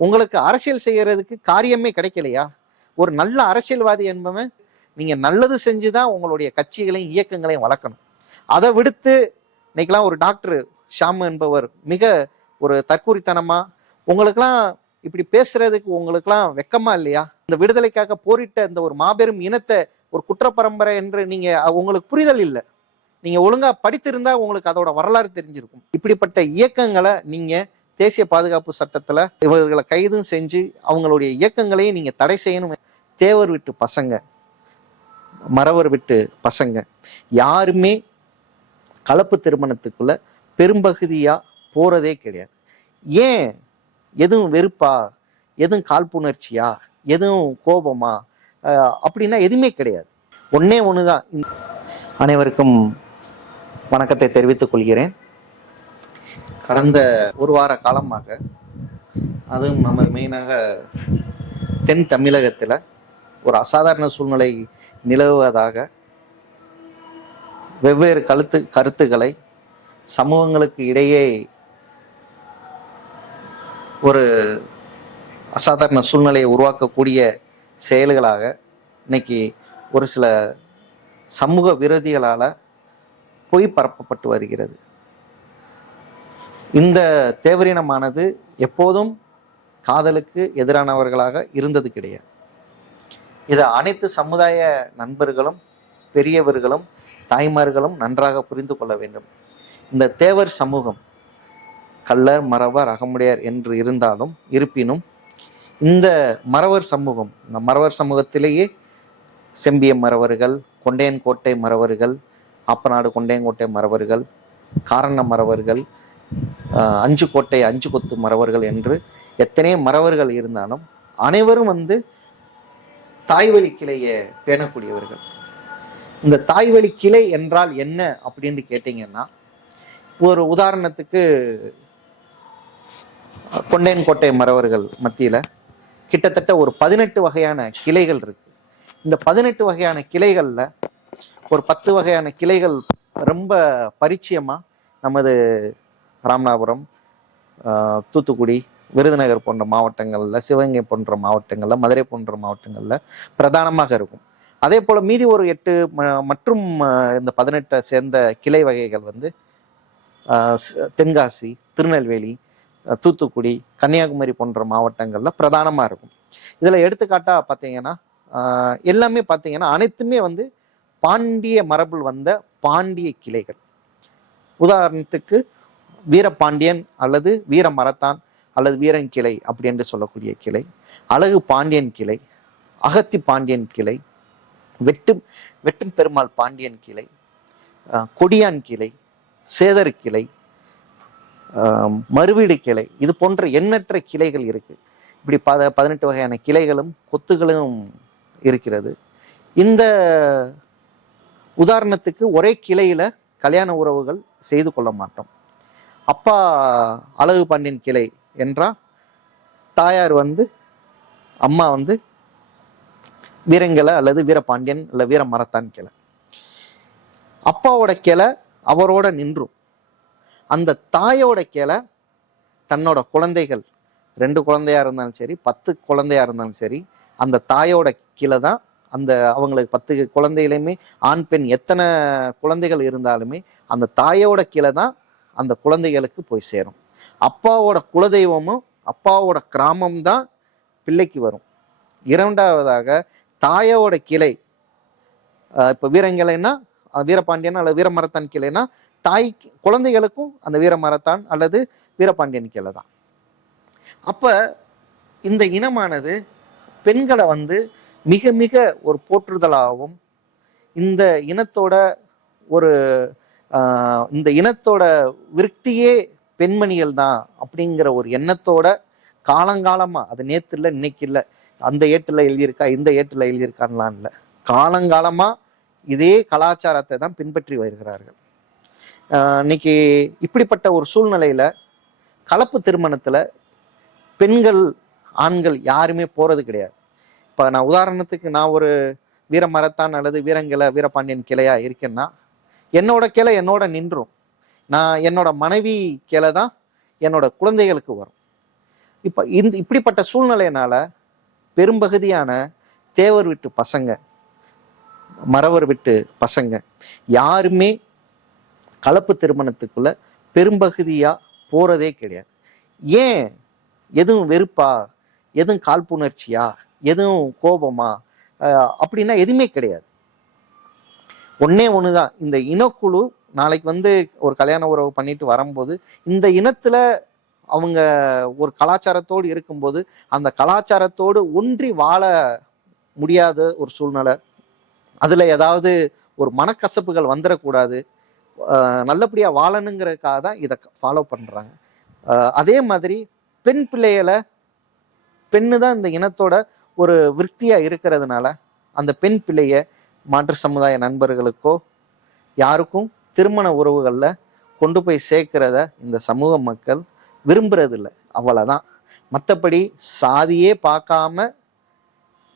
உங்களுக்கு அரசியல் செய்யறதுக்கு காரியமே கிடைக்கலையா? ஒரு நல்ல அரசியல்வாதி என்பவன் நீங்க நல்லது செஞ்சுதான் உங்களுடைய கட்சிகளையும் இயக்கங்களையும் வளர்க்கணும். அதை விடுத்து இன்னைக்கெல்லாம் ஒரு டாக்டர் ஷாம் என்பவர் மிக ஒரு தற்கூரித்தனமா உங்களுக்கெல்லாம் இப்படி பேசுறதுக்கு உங்களுக்கெல்லாம் வெக்கமா இல்லையா? இந்த விடுதலைக்காக போரிட்ட இந்த ஒரு மாபெரும் இனத்தை ஒரு குற்ற பரம்பரை என்று நீங்க உங்களுக்கு புரிதல் இல்லை. நீங்க ஒழுங்கா படித்திருந்தா உங்களுக்கு அதோட வரலாறு தெரிஞ்சிருக்கும். இப்படிப்பட்ட இயக்கங்களை நீங்க தேசிய பாதுகாப்பு சட்டத்துல இவர்களை கைதும் செஞ்சு அவங்களுடைய இயக்கங்களையும் நீங்க தடை செய்யணும். தேவர் விட்டு பசங்க, மறவர் விட்டு பசங்க யாருமே கலப்பு திருமணத்துக்குள்ள பெரும்பகுதியா போறதே கிடையாது. ஏன்? எதுவும் வெறுப்பா, எதுவும் காழ்ப்புணர்ச்சியா, எதுவும் கோபமா அப்படின்னா எதுவுமே கிடையாது. ஒன்னே ஒண்ணுதான். அனைவருக்கும் வணக்கத்தை தெரிவித்துக் கொள்கிறேன். கடந்த ஒரு வார காலமாக, அதுவும் நம்ம மெயினாக தென் தமிழகத்துல ஒரு அசாதாரண சூழ்நிலை நிலவுவதாக வெவ்வேறு கருத்துக்களை சமூகங்களுக்கு இடையே ஒரு அசாதாரண சூழ்நிலையை உருவாக்கக்கூடிய செயல்களாக இன்னைக்கு ஒரு சில சமூக விரோதிகளால பொய் பரப்பப்பட்டு வருகிறது. இந்த தேவரினமானது எப்போதும் காதலுக்கு எதிரானவர்களாக இருந்தது கிடையாது. இதை அனைத்து சமுதாய நண்பர்களும் பெரியவர்களும் தாய்மார்களும் நன்றாக புரிந்து கொள்ள வேண்டும். இந்த தேவர் சமூகம் கள்ளர் மறவர் அகமுடையார் என்று இருப்பினும் இந்த மறவர் சமூகம், இந்த மறவர் சமூகத்திலேயே செம்பியம் மறவர்கள், கொண்டையன் கோட்டை மறவர்கள், ஆப்பநாடு கொண்டையங்கோட்டை மறவர்கள், காரண மறவர்கள், அஞ்சு கோட்டை அஞ்சு கொத்து மறவர்கள் என்று எத்தனை மறவர்கள் இருந்தாலும் அனைவரும் தாய்வழி கிளையை பேணக்கூடியவர்கள். இந்த தாய்வழி கிளை என்றால் என்ன அப்படின்னு கேட்டீங்கன்னா, ஒரு உதாரணத்துக்கு கொண்டையன் கோட்டை மறவர்கள் மத்தியில கிட்டத்தட்ட ஒரு 18 வகையான கிளைகள் இருக்கு. இந்த 18 வகையான கிளைகள்ல ஒரு 10 வகையான கிளைகள் ரொம்ப பரிச்சயமா நமது ராமநாதபுரம், தூத்துக்குடி, விருதுநகர் போன்ற மாவட்டங்கள்ல, சிவகங்கை போன்ற மாவட்டங்கள்ல, மதுரை போன்ற மாவட்டங்கள்ல பிரதானமாக இருக்கும். அதே போல மீதி ஒரு 8 மற்றும் இந்த 18 சேர்ந்த கிளை வகைகள் தென்காசி, திருநெல்வேலி, தூத்துக்குடி, கன்னியாகுமரி போன்ற மாவட்டங்கள்ல பிரதானமா இருக்கும். இதுல எடுத்துக்காட்டா பாத்தீங்கன்னா எல்லாமே பாத்தீங்கன்னா அனைத்துமே பாண்டிய மரபில் வந்த பாண்டிய கிளைகள். உதாரணத்துக்கு வீரபாண்டியன் அல்லது வீர மரத்தான் அல்லது வீரன் கிளை அப்படி என்று சொல்லக்கூடிய கிளை, அழகு பாண்டியன் கிளை, அகத்தி பாண்டியன் கிளை, வெட்டும் பெருமாள் பாண்டியன் கிளை, கொடியான் கிளை, சேதர் கிளை, மறுவீடு கிளை, இது போன்ற எண்ணற்ற கிளைகள் இருக்கு. இப்படி 18 வகையான கிளைகளும் கொத்துகளும் இருக்கிறது. இந்த உதாரணத்துக்கு ஒரே கிளையில கல்யாண உறவுகள் செய்து கொள்ள மாட்டோம். அப்பா அழகு பாண்டியன் கிளை என்றா தாயார் அம்மா வீரங்கிளை அல்லது வீரபாண்டியன் அல்ல வீர மரத்தான் கிளை. அப்பாவோட கிளை அவரோட நின்றும் அந்த தாயோட கிளை தன்னோட குழந்தைகள் 2 குழந்தையா இருந்தாலும் சரி, 10 குழந்தையா இருந்தாலும் சரி, அந்த தாயோட கிளை தான் அவங்களுக்கு 10 குழந்தைகளையுமே ஆண் பெண் எத்தனை குழந்தைகள் இருந்தாலுமே அந்த தாயோட கிளை தான் அந்த குழந்தைகளுக்கு போய் சேரும். அப்பாவோட குலதெய்வமும் அப்பாவோட கிராமம் தான் பிள்ளைக்கு வரும். இரண்டாவதாக தாயோட கிளை, இப்ப வீரங்கிளைன்னா வீரபாண்டியன் அல்லது வீரமரத்தான் கிளைனா தாய் குழந்தைகளுக்கும் அந்த வீரமரத்தான் அல்லது வீரபாண்டியன் கிளை தான். அப்ப இந்த இனமானது பெண்களை மிக மிக ஒரு போற்றுதலாகவும் இந்த இனத்தோட ஒரு இந்த இனத்தோட விருத்தியே பெண்மணிகள் தான் அப்படிங்கிற ஒரு எண்ணத்தோட காலங்காலமா, அது நேத்து இல்லை இன்னைக்கு இல்லை, அந்த ஏட்டுல எழுதியிருக்கா இந்த ஏட்டுல எழுதியிருக்கான்லாம் இல்லை, காலங்காலமா இதே கலாச்சாரத்தை தான் பின்பற்றி வருகிறார்கள். இன்னைக்கு இப்படிப்பட்ட ஒரு சூழ்நிலையில கலப்பு திருமணத்துல பெண்கள் ஆண்கள் யாருமே போறது கிடையாது. இப்ப நான் உதாரணத்துக்கு நான் ஒரு வீரமரத்தான் அல்லது வீரங்கிளை வீரபாண்டியன் கிளையா இருக்கேன்னா என்னோட கிளை என்னோட நின்றும். நான் என்னோட மனைவி கிளை தான் என்னோட குழந்தைகளுக்கு வரும். இப்ப இப்படிப்பட்ட சூழ்நிலையினால பெரும்பகுதியான தேவர் வீட்டு பசங்க, மறவர் வீட்டு பசங்க யாருமே கலப்பு திருமணத்துக்குள்ள பெரும்பகுதியா போறதே கிடையாது. ஏன்? எதுவும் வெறுப்பா, எதுவும் காழ்ப்புணர்ச்சியா, எதுவும் கோபமா அப்படின்னா எதுவுமே கிடையாது. ஒன்னே ஒண்ணுதான், இந்த இனக்குழு நாளைக்கு ஒரு கல்யாண உறவு பண்ணிட்டு வரும்போது இந்த இனத்துல அவங்க ஒரு கலாச்சாரத்தோடு இருக்கும்போது அந்த கலாச்சாரத்தோடு ஒன்றி வாழ முடியாத ஒரு சூழ்நிலை, அதுல ஏதாவது ஒரு மனக்கசப்புகள் வந்துடக்கூடாது, நல்லபடியா வாழணுங்கிறதுக்காக தான் இதை ஃபாலோ பண்றாங்க. அதே மாதிரி பெண் பிள்ளைகளை, பெண்ணு தான் இந்த இனத்தோட ஒரு விருத்தியா இருக்கிறதுனால அந்த பெண் பிள்ளைய மாற்று சமுதாய நண்பர்களுக்கோ யாருக்கும் திருமண உறவுகள்ல கொண்டு போய் சேர்க்கிறத இந்த சமூக மக்கள் விரும்புறது இல்லை, அவ்வளவுதான். மற்றபடி சாதியே பார்க்காம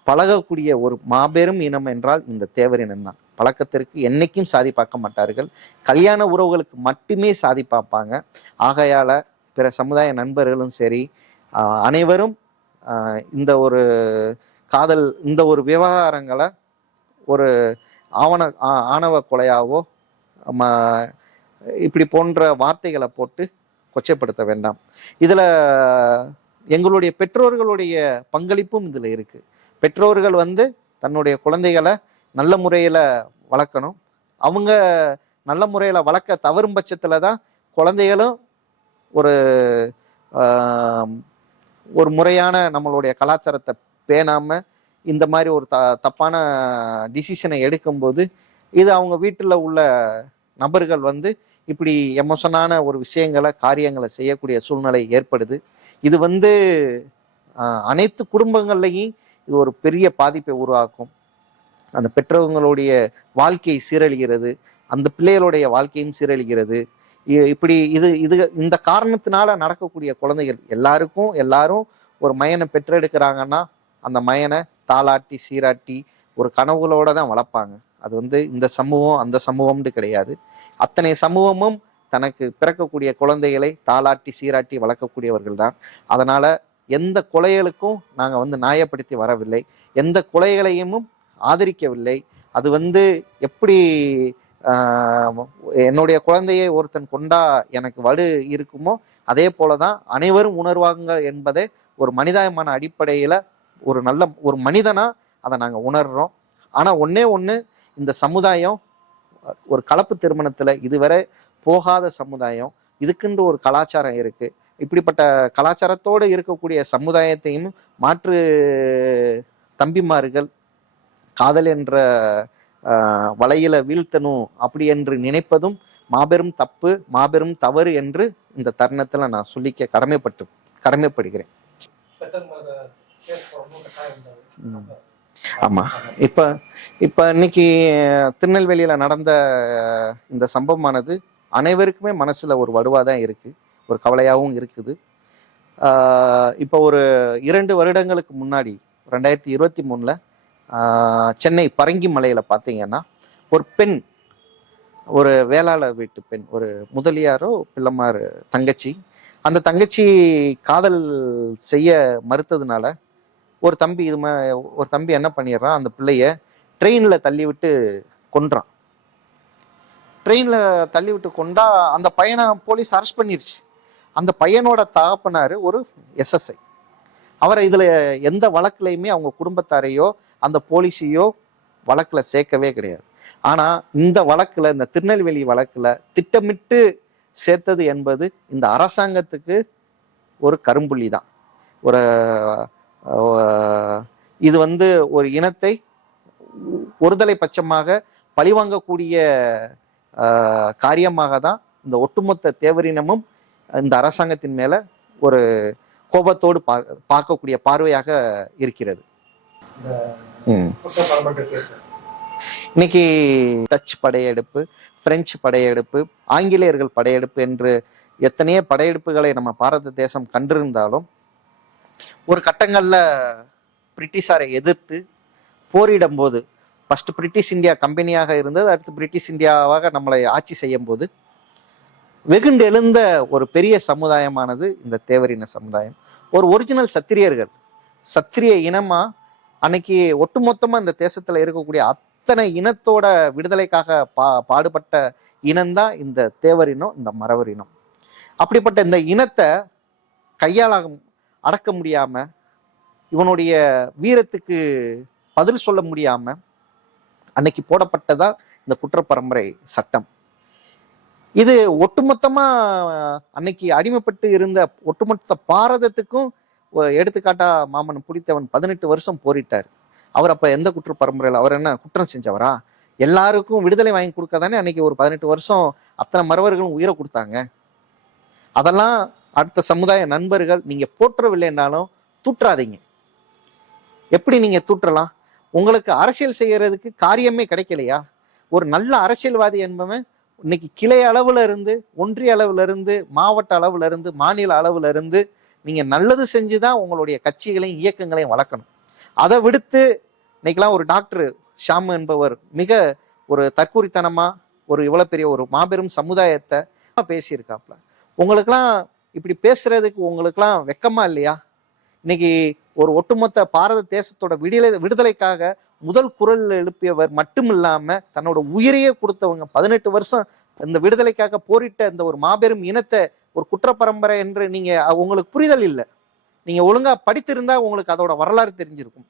பழகக்கூடிய ஒரு மாபெரும் இனம் என்றால் இந்த தேவர் இனம் தான். பழக்கத்திற்கு என்னைக்கும் சாதி பார்க்க மாட்டார்கள், கல்யாண உறவுகளுக்கு மட்டுமே சாதி பார்ப்பாங்க. ஆகையால பிற சமுதாய நண்பர்களும் சரி, அனைவரும் இந்த ஒரு காதல், இந்த ஒரு விவகாரங்களை ஒரு ஆணவ கொலையாவோ இப்படி போன்ற வார்த்தைகளை போட்டு கொச்சைப்படுத்த வேண்டாம். இதுல எங்களுடைய பெற்றோர்களுடைய பங்களிப்பும் இதுல இருக்கு. பெற்றோர்கள் தன்னுடைய குழந்தைகளை நல்ல முறையில வளர்க்கணும். அவங்க நல்ல முறையில வளர்க்க தவறும் பட்சத்துலதான் குழந்தைகளும் ஒரு ஒரு முறையான நம்மளுடைய கலாச்சாரத்தை பேணாம இந்த மாதிரி ஒரு தப்பான டிசிஷனை எடுக்கும்போது இது அவங்க வீட்டுல உள்ள நபர்கள் இப்படி எமோஷனான ஒரு விஷயங்களை, காரியங்களை செய்யக்கூடிய சூழ்நிலை ஏற்படுது. இது அனைத்து குடும்பங்கள்லையும் இது ஒரு பெரிய பாதிப்பை உருவாக்கும். அந்த பெற்றவங்களுடைய வாழ்க்கையை சீரழிகிறது, அந்த பிள்ளைகளுடைய வாழ்க்கையும் சீரழிகிறது. இப்படி இந்த காரணத்தினால நடக்கக்கூடிய குழந்தைகள் எல்லாரும் ஒரு மயனை பெற்றெடுக்கிறாங்கன்னா அந்த மயனை தாளாட்டி சீராட்டி ஒரு கனவுகளோட தான் வளர்ப்பாங்க. அது இந்த சமூகம் அந்த சமூகம்னு கிடையாது. அத்தனை சமூகமும் தனக்கு பிறக்கக்கூடிய குழந்தைகளை தாளாட்டி சீராட்டி வளர்க்கக்கூடியவர்கள் தான். அதனால எந்த கொலைகளுக்கும் நாங்க நியாயப்படுத்தி வரவில்லை, எந்த கொலைகளையும் ஆதரிக்கவில்லை. அது எப்படி என்னுடைய குழந்தையை ஒருத்தன் கொண்டா எனக்கு வடு இருக்குமோ அதே போலதான் அனைவரும் உணர்வாங்க என்பதை ஒரு மனிதாயமான அடிப்படையில ஒரு மனிதனா அதை நாங்க உணர்றோம். ஆனா ஒண்ணே ஒண்ணு, இந்த சமுதாயம் ஒரு கலப்பு திருமணத்துல இதுவரை போகாத சமுதாயம். இதுக்குன்னு ஒரு கலாச்சாரம் இருக்கு. இப்படிப்பட்ட கலாச்சாரத்தோடு இருக்கக்கூடிய சமுதாயத்தையும் மாற்று தம்பிமார்கள் காதல் என்ற வலையில வீழ்த்தணும் அப்படி என்று நினைப்பதும் மாபெரும் தப்பு, மாபெரும் தவறு என்று இந்த தருணத்துல நான் சொல்லிக்க கடமைப்படுகிறேன். ஆமா, இப்ப இன்னைக்கு திருநெல்வேலியில நடந்த இந்த சம்பவமானது அனைவருக்குமே மனசுல ஒரு வடுவாதான் இருக்கு, ஒரு கவலையாகவும் இருக்குது. இப்ப ஒரு 2 வருடங்களுக்கு முன்னாடி 2023 சென்னை பரங்கி மலையில பாத்தீங்கன்னா ஒரு பெண், ஒரு வேளாளர் வீட்டு பெண், ஒரு முதலியாரோ பிள்ளைமார் தங்கச்சி, அந்த தங்கச்சி காதல் செய்ய மறுத்ததுனால ஒரு தம்பி என்ன பண்ணிடுறான், அந்த பிள்ளைய ட்ரெயின்ல தள்ளி விட்டு கொன்றான். ட்ரெயின்ல தள்ளி விட்டு கொண்டா அந்த பையனை போலீஸ் அரெஸ்ட் பண்ணிருச்சு. அந்த பையனோட தகப்பனாரு ஒரு SSI. அவரை இதுல எந்த வழக்குலையுமே அவங்க குடும்பத்தாரையோ அந்த போலீஸையோ வழக்குல சேர்க்கவே கிடையாது. ஆனா இந்த வழக்குல, இந்த திருநெல்வேலி வழக்குல திட்டமிட்டு சேர்த்தது என்பது இந்த அரசாங்கத்துக்கு ஒரு கரும்புள்ளி தான். இது ஒரு இனத்தை ஒருதலை பட்சமாக பழிவாங்கக்கூடிய காரியமாக தான் இந்த ஒட்டுமொத்த தேவரினமும் இந்த அரசாங்கத்தின் மேல ஒரு கோபத்தோடு பார்க்கக்கூடிய பார்வையாக இருக்கிறது. இன்னைக்கு டச் படையெடுப்பு, பிரெஞ்சு படையெடுப்பு, ஆங்கிலேயர்கள் படையெடுப்பு என்று எத்தனையோ படையெடுப்புகளை நம்ம பாரத தேசம் கண்டிருந்தாலும் ஒரு கட்டங்கள்ல பிரிட்டிஷாரை எதிர்த்து போரிடும் போது, ஃபர்ஸ்ட் பிரிட்டிஷ் இந்தியா கம்பெனியாக இருந்தது, அடுத்து பிரிட்டிஷ் இந்தியாவாக நம்மளை ஆட்சி செய்யும் போது வெகுண்டு எழுந்த ஒரு பெரிய சமுதாயமானது இந்த தேவரின சமுதாயம். ஒரு ஒரிஜினல் சத்திரியர்கள், சத்திரிய இனமா அன்னைக்கு ஒட்டுமொத்தமா இந்த தேசத்துல இருக்கக்கூடிய அத்தனை இனத்தோட விடுதலைக்காக பாடுபட்ட இனம்தான் இந்த தேவரினம், இந்த மறவரினம். அப்படிப்பட்ட இந்த இனத்தை கையாள அடக்க முடியாம, இவனுடைய வீரத்துக்கு பதில் சொல்ல முடியாம அன்னைக்கு போடப்பட்டதா இந்த குற்றப்பரம்பரை சட்டம். இது ஒட்டுமொத்தமா அன்னைக்கு அடிமைப்பட்டு இருந்த ஒட்டுமொத்த பாரதத்துக்கும் எடுத்துக்காட்டா மாமன் புலித்தேவன் 18 வருஷம் போரிட்டார். அவர் அப்ப எந்த குற்ற பரம்பரையில் அவர் என்ன குற்றம் செஞ்சவரா? எல்லாருக்கும் விடுதலை வாங்கி கொடுக்காதானே அன்னைக்கு ஒரு 18 வருஷம் அத்தனை மறவர்களும் உயிரை கொடுத்தாங்க. அதெல்லாம் அடுத்த சமுதாய நண்பர்கள் நீங்க போற்றவில்லை என்றாலும் தூற்றாதீங்க. எப்படி நீங்க தூற்றலாம்? உங்களுக்கு அரசியல் செய்யறதுக்கு காரியமே கிடைக்கலையா? ஒரு நல்ல அரசியல்வாதி என்பவன் இன்னைக்கு கிளை அளவுல இருந்து, ஒன்றிய அளவுல இருந்து, மாவட்ட அளவுல இருந்து, மாநில அளவுல இருந்து நீங்க நல்லது செஞ்சுதான் உங்களுடைய கட்சிகளையும் இயக்கங்களையும் வளர்க்கணும். அதை விடுத்து இன்னைக்கெல்லாம் ஒரு டாக்டர் ஷாம் என்பவர் மிக ஒரு தற்கூரித்தனமா ஒரு இவ்வளவு பெரிய ஒரு மாபெரும் சமுதாயத்தை பேசியிருக்காப்ல. உங்களுக்கெல்லாம் இப்படி பேசுறதுக்கு உங்களுக்கெல்லாம் வெக்கமா இல்லையா? இன்னைக்கு ஒரு ஒட்டுமொத்த பாரத தேசத்தோட விடுதலைக்காக முதல் குரல் எழுப்பியவர் மட்டும் இல்லாம தன்னோட உயிரையே கொடுத்தவங்க, 18 வருஷம் இந்த விடுதலைக்காக போரிட்ட இந்த ஒரு மாபெரும் இனத்தை ஒரு குற்ற பரம்பரை என்று நீங்க உங்களுக்கு புரிதல் இல்லை. நீங்க ஒழுங்கா படித்திருந்தா உங்களுக்கு அதோட வரலாறு தெரிஞ்சிருக்கும்.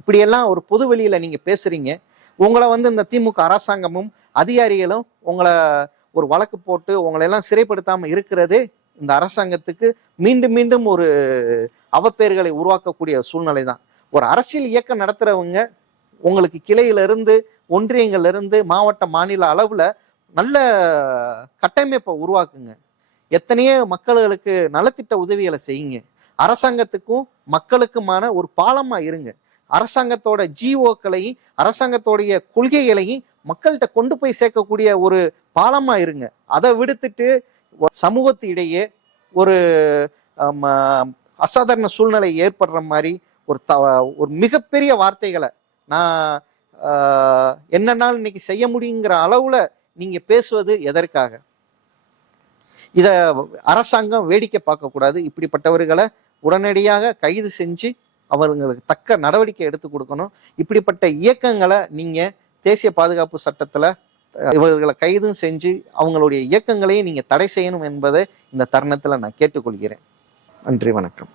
இப்படியெல்லாம் ஒரு பொது வெளியில நீங்க பேசுறீங்க. உங்களை இந்த திமுக அரசாங்கமும் அதிகாரிகளும் உங்களை ஒரு வழக்கு போட்டு உங்களை எல்லாம் சிறைப்படுத்தாம இருக்கிறது இந்த அரசாங்கத்துக்கு மீண்டும் மீண்டும் ஒரு அவப்பெயர்களை உருவாக்கக்கூடிய சூழ்நிலை தான். ஒரு அரசியல் இயக்கம் நடத்துறவங்க உங்களுக்கு கிளையில இருந்து, ஒன்றியங்கள்ல இருந்து, மாவட்ட மாநில அளவுல நல்ல கட்டமைப்பை உருவாக்குங்க. எத்தனையோ மக்களுக்கு நலத்திட்ட உதவிகளை செய்யுங்க. அரசாங்கத்துக்கும் மக்களுக்குமான ஒரு பாலமா இருங்க. அரசாங்கத்தோட ஜிஓக்களையும் அரசாங்கத்தோடைய கொள்கைகளையும் மக்கள்கிட்ட கொண்டு போய் சேர்க்கக்கூடிய ஒரு பாலமா இருங்க. அதை விடுத்துட்டு சமூகத்து இடையே ஒரு அசாதாரண சூழ்நிலை ஏற்படுற மாதிரி ஒரு மிகப்பெரிய வார்த்தைகளை நான் என்னன்னாலும் இன்னைக்கு செய்ய முடியுங்கிற அளவுல நீங்க பேசுவது எதற்காக? இத அரசாங்கம் வேடிக்கை பார்க்க கூடாது. இப்படிப்பட்டவர்களை உடனடியாக கைது செஞ்சு அவர்களுக்கு தக்க நடவடிக்கை எடுத்து கொடுக்கணும். இப்படிப்பட்ட இயக்கங்களை நீங்க தேசிய பாதுகாப்பு சட்டத்துல இவர்களை கைதும் செஞ்சு அவங்களுடைய இயக்கங்களையும் நீங்க தடை செய்யணும் என்பதை இந்த தருணத்துல நான் கேட்டுக்கொள்கிறேன். நன்றி, வணக்கம்.